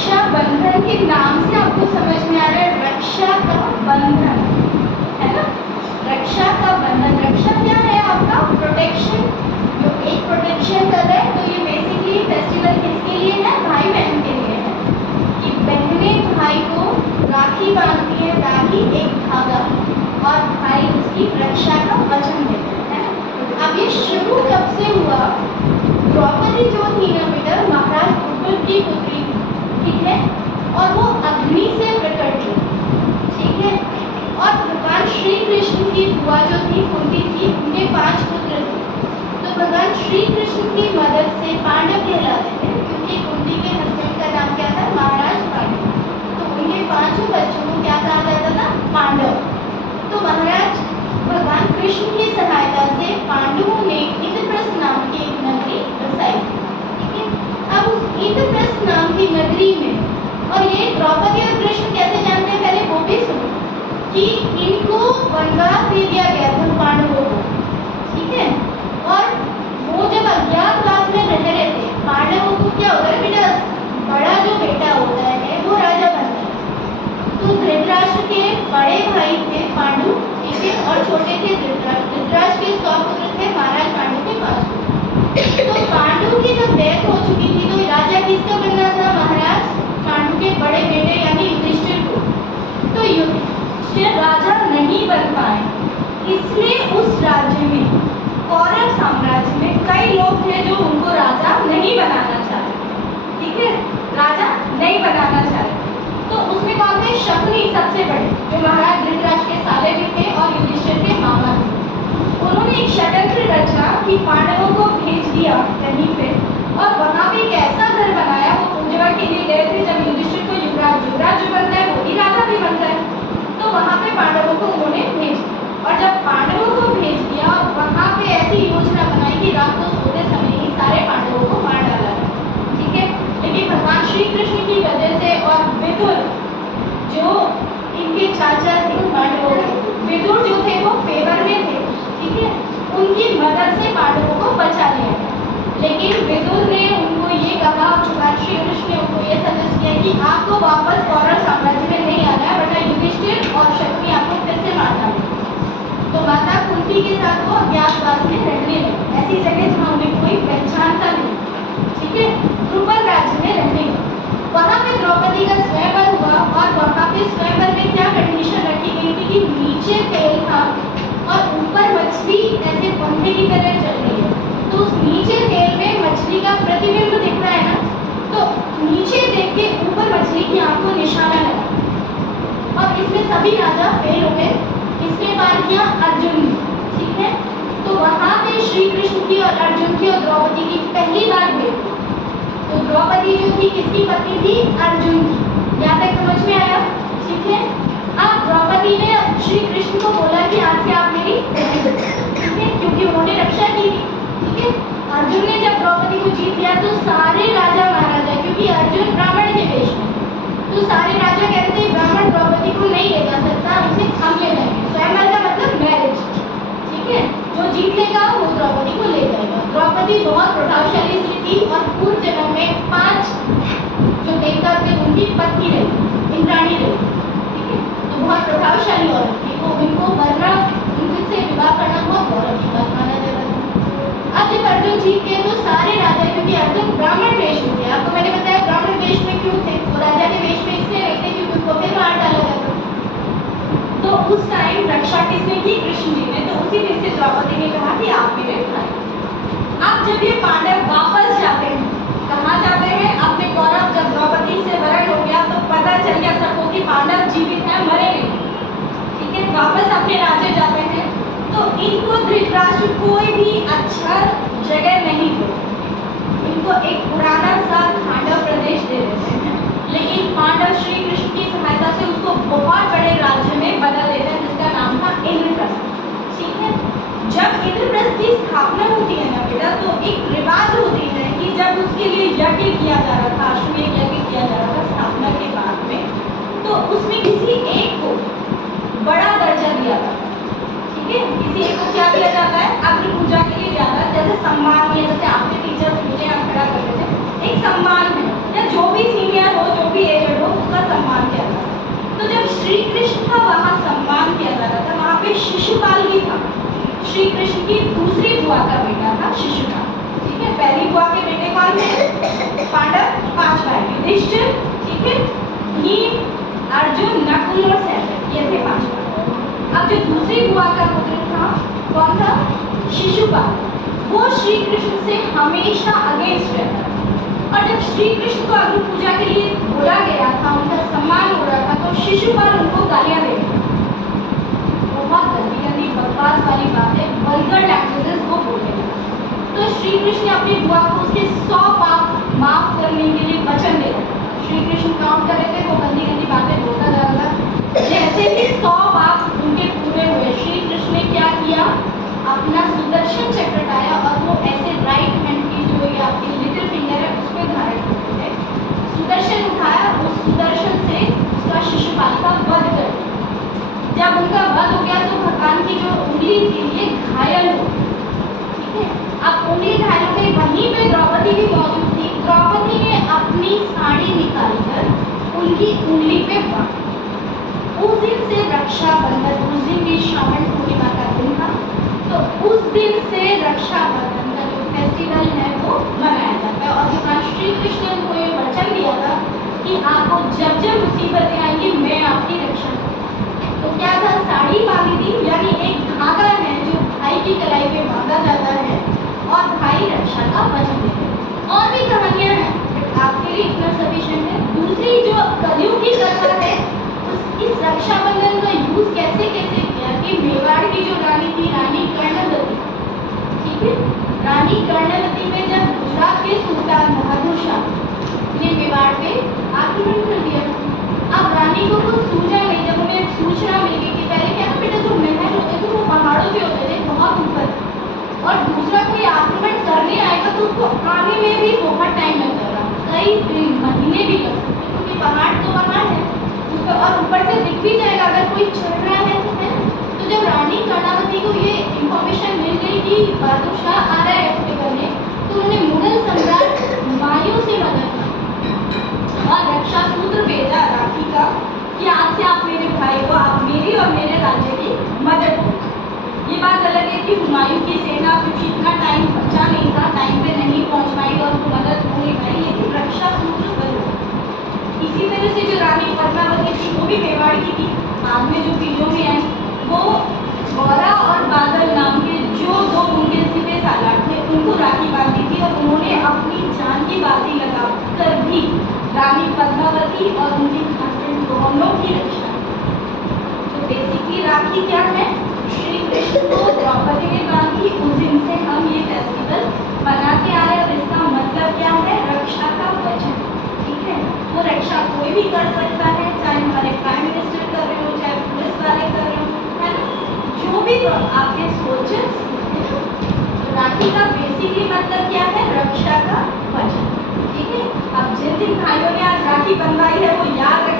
रक्षाबंधन के नाम से आपको समझ में आ रहा है रक्षा का बंधन, है ना। रक्षा का बंधन, रक्षा क्या है आपका प्रोटेक्शन, जो एक प्रोटेक्शन कर रहा है। तो ये बेसिकली फेस्टिवल किसके लिए है, भाई बहन के लिए है कि बहनें भाई को राखी बांधती है, राखी एक धागा, और भाई उसकी रक्षा का वचन देता है ना। अब ये शुरू कब से हुआ, द्रौपदी जो थी ना बेटा महाराज उद्योग की पुत्री, ठीक है, और वो अग्नि से प्रकट हुई, ठीक है। और भगवान श्री कृष्ण की बुआ जो थी कुंती थी, उनके 5 पुत्र थे। तो भगवान श्री कृष्ण की मदद से पांडव कहलाते थे, क्योंकि कुंती के हस्बैंड का नाम क्या था, महाराज पांडव। तो उनके 5 बच्चों को क्या कहा जाता था, पांडव। तो महाराज भगवान कृष्ण की सहायता से पांडवों ने इंद्रप्रस्थ नाम की एक नगरी बसाई, ठीक है। अब उस इंद्रप्रस्थ नाम की नगरी में, और ये द्रौपदी और कृष्ण कैसे जानते हैं, पहले वो भी सुनो कि इनको वनवास दे दिया गया था पांडवों को, ठीक है। और वो जब अज्ञातवास में रह रहे थे, पांडवों को क्या होता है बेटा, बड़ा जो बेटा होता है वो राजा बनता है। तो धृतराष्ट्र के बड़े भाई थे पांडु, ठीक है, और छोटे थे धृतराष्ट्र। धृतराष्ट्र के 100 पुत्र थे, महाराज पांडु के 5 पुत्र। तो पांडु की जब डेथ हो चुकी थी, तो राजा किसका बनना था, महाराज पांडु के बड़े बेटे यानी युधिष्ठिर को। तो युधिष्ठिर राजा नहीं बन पाए, इसलिए उस राज्य में, कौरव साम्राज्य में कई लोग थे जो उनको राजा नहीं बनाना चाहते, ठीक है, राजा नहीं बनाना चाहते। तो उसमें कौन थे, शकुनी सबसे बड़े, जो महाराज धृतराष्ट्र के साले भी थे और युधिष्ठिर के मामा थे। उन्होंने एक षड्यंत्र रचा कि पांडवों को भेज दिया कहीं पे, और वहाँ पे एक ऐसा घर बनाया, वो पूजा के लिए गए थे। जब युधिष्ठिर को युवराज जो बनता है वो ही राजा भी बनता है, तो वहाँ पे पांडवों को उन्होंने भेज दिया। और जब पांडवों को भेज दिया, वहाँ पे ऐसी योजना बनाई कि रात को सोते समय ही सारे पांडवों को मार डाला है, ठीक है। लेकिन भगवान श्री कृष्ण की वजह से, और विदुर जो इनके चाचा थे पांडवों के, विदुर जो थे वो फेवर में थे, ठीक है, उनकी मदद से पांडवों को बचा लिया गया। लेकिन विदुर ने उनको ये कहा, भगवान श्री कृष्ण ने उनको ये सजेस्ट किया कि आपको वापस कौरव साम्राज्य में नहीं आना है, वरना युधिष्ठिर और शकुनी आपको फिर से मार डालेंगे। तो माता कुंती के साथ वो अज्ञातवास में रहने लगे, ऐसी जगह जहाँ उन्हें कोई पहचानता नहीं, ठीक है, द्रुपद राज्य में रहने लगे। वहाँ पे द्रौपदी का स्वयंवर हुआ, और वहाँ पे स्वयंवर में क्या कंडीशन रखी गई थी कि नीचे तेल था और ऊपर मछली ऐसे पंखे की तरह चल रही है। तो उस नीचे तेल में मछली का प्रतिबिंब दिख रहा है ना, तो नीचे देख के ऊपर मछली की आंख को निशाना लगा, और इसमें सभी राजा फेल हो गए। इसने पार किया अर्जुन, ठीक है। तो वहाँ पे श्री कृष्ण की और अर्जुन की और द्रौपदी की पहली बार भेंट हुई। तो द्रौपदी जो थी किसकी पत्नी थी, अर्जुन की। यहाँ तक समझ में आया, ठीक है। अब द्रौपदी ने श्री कृष्ण को बोला कि आज से आप मेरी बहन हो, ठीक है, क्योंकि उन्होंने रक्षा की थी, ठीक है। अर्जुन ने जब द्रौपदी को जीत लिया, तो सारे राजा महाराजा, क्योंकि अर्जुन ब्राह्मण के वेश में, तो सारे राजा कहते थे ब्राह्मण द्रौपदी को नहीं ले जा सकता, उसे हम ले जाएंगे। स्वयंवर का मतलब मैरिज, ठीक है, जो जीत लेगा वो द्रौपदी को ले जाएगा। द्रौपदी बहुत प्रभावशाली स्त्री थी, और पूर्व जन्म में 5 जो देवता थे उनकी पत्नी रही, इंद्राणी रही, ठीक है। तो बहुत प्रभावशाली औरत थी, तो उनको वरना उनसे विवाह करना बहुत गौरव की बात माना जाता था। अब जब अर्जुन जीत गए, तो सारे राजा, क्योंकि अर्जुन ब्राह्मण वेश में थे, आपको मैंने बताया ब्राह्मण वेश में क्यों थे, वो राजा के वेश में इसलिए नहीं थे क्योंकि उनको फिर मार डाला गया था। तो उस टाइम रक्षा किसने की, कृष्ण जी ने। तो उसी दिन से द्रौपदी ने कहा कि आप मेरे भाई। अब जब ये पांडव वापस जाते हैं, कहाँ जाते हैं, अपने कौरव, जब द्रौपदी से वरण हो गया तो पता चल गया सबको कि पांडव जीवित हैं, मरे नहीं, ठीक है, वापस अपने राज्य जाते हैं। तो इनको धृतराष्ट्र कोई भी अच्छा जगह नहीं देते, इनको एक पुराना सा खांडव प्रदेश दे देते हैं। लेकिन पांडव श्री कृष्ण की सहायता से उसको बहुत बड़े राज्य में बदल देते हैं, जिसका नाम था इंद्रप्रस्थ, ठीक है। जब इंद्रप्रस्थ की स्थापना होती है ना बेटा, तो एक रिवाज होती है कि जब उसके लिए यज्ञ किया जा रहा था, अश्वमेध यज्ञ किया जा रहा था स्थापना के बाद में, तो उसमें किसी एक को बड़ा दर्जा दिया जाता है, ठीक है। किसी एक को क्या दिया जाता है, अग्र पूजा के लिए जाता है, जैसे सम्मान, या जैसे आपके टीचर्स मुझे यहाँ खड़ा करते थे, एक सम्मान है, या जो भी सीनियर हो, जो भी श्री कृष्ण की दूसरी बुआ का बेटा था शिशुपाल। ठीक है, पहली बुआ के बेटे कौन थे? पांडव, 5 भाई, युधिष्ठिर, ठीक है, भीम, अर्जुन, नकुल और सहदेव, ये थे 5 भाई। अब जो दूसरी बुआ का पुत्र था कौन था? शिशुपाल। वो श्री कृष्ण से हमेशा अगेंस्ट रहता था, और जब श्री कृष्ण को अग्नि पूजा के लिए बोला गया था, उनका सम्मान हो रहा था, तो शिशुपाल उनको गालियां दे रहा था। बहुत गंदी गंदी बकवास वाली बातें, वल्गर लैंग्वेजेस वो बोलने लगा। तो श्री कृष्ण ने अपनी बुआ को उसके 100 पाप माफ करने के लिए वचन दे रखा था। श्री कृष्ण काउंट कर रहे थे, वो गंदी गंदी बातें बोलता जा रहा था। जैसे ही 100 पाप उनके पूरे हुए, श्री कृष्ण ने क्या किया? अपना सुदर्शन चक्र उठाया और वो ऐसे राइट हैंड की जो ये आपकी लिटिल फिंगर है उस पर धारण करते थे। सुदर्शन उठाया, उस सुदर्शन से उसका शिशुपाल का वध कर दिया। जब उनका वध हो गया तो भगवान की जो उंगली थी ये घायल हो गई। ठीक है, अब उंगली घायल हो गई, वहीं पे द्रौपदी भी मौजूद थी। द्रौपदी ने अपनी साड़ी निकालकर उनकी उंगली पे बांधी। उस दिन से रक्षाबंधन, उस दिन भी श्रावण पूर्णिमा का दिन था, तो उस दिन से रक्षाबंधन का जो फेस्टिवल है वो मनाया जाता है। और भगवान श्री कृष्ण ने उनको ये वचन दिया था कि आपको जब जब मुसीबतें आएंगी मैं आपकी रक्षा करूंगा। तो क्या था? साड़ी बांधी थी, यानी एक धागा है जो भाई की कलाई पे बांधा जाता है और भाई रक्षा का वचन देते हैं। और भी कहानियां हैं, आपके लिए इतना सफिशिएंट है। दूसरी जो कलयुग की कथा है, इस रक्षाबंधन का यूज कैसे कैसे किया कि मेवाड़ की जो रानी थी, रानी कर्णवती, ठीक है, रानी कर्णवती में जब गुजरात के सुल्तान बहादुर शाह ने मेवाड़ पे आक्रमण कर दिया। अब रानी को कुछ सूझा नहीं, जब उन्हें सूचना मिल गई कि पहले क्या ना बेटा जो महल होते थे वो पहाड़ों पे होते थे, बहुत ऊपर, और दूसरा कोई आक्रमण करने आएगा तो उसको आने में भी बहुत टाइम लगेगा, कई दिन महीने भी लग सकते, क्योंकि पहाड़ तो पहाड़ है उसको, और ऊपर से दिख भी जाएगा अगर कोई चढ़ रहा है तो है। तो जब रानी कर्णावती को ये इंफॉर्मेशन मिल गई कि बहादुर शाह आ रहा है ऐसे करने, तो उन्होंने मुगल सम्राट हुमायूं से मदद की और रक्षा सूत्र भेजा राखी का कि आज से आप मेरे भाई को, आप मेरी और मेरे राज्य की मदद करो। ये बात अलग है कि हुमायूं की सेना क्योंकि इतना टाइम बचा नहीं था, टाइम पे नहीं पहुंच पाई और वो मदद हो नहीं पाई, लेकिन रक्षा सूत्र बन। इसी तरह से जो रानी पद्मावती थी वो भी मेवाड़ की थी, बाद में जो पीढ़ियों में आई, वो गौरा और बादल नाम के जो दो उनके सिपे सालार थे उनको राखी बांधी थी, और उन्होंने अपनी जान की बाजी लगा कर भी रानी पद्मावती और उनके हस्बैंड दोनों की रक्षा। तो बेसिकली राखी क्या है? श्री कृष्ण को द्रौपदी ने बांधी, उस दिन से हम ये फेस्टिवल मनाते आ रहे हैं, और इसका मतलब क्या है? रक्षा का वचन। ठीक है, वो रक्षा कोई भी कर सकता है, चाहे हमारे प्राइम मिनिस्टर कर रहे हो, चाहे पुलिस वाले कर रहे हो, है ना, जो भी आपके सोचेस। राखी का बेसिकली मतलब क्या है? रक्षा का वचन। ठीक है, अब जिन जिन भाइयों ने आज राखी बनवाई है वो याद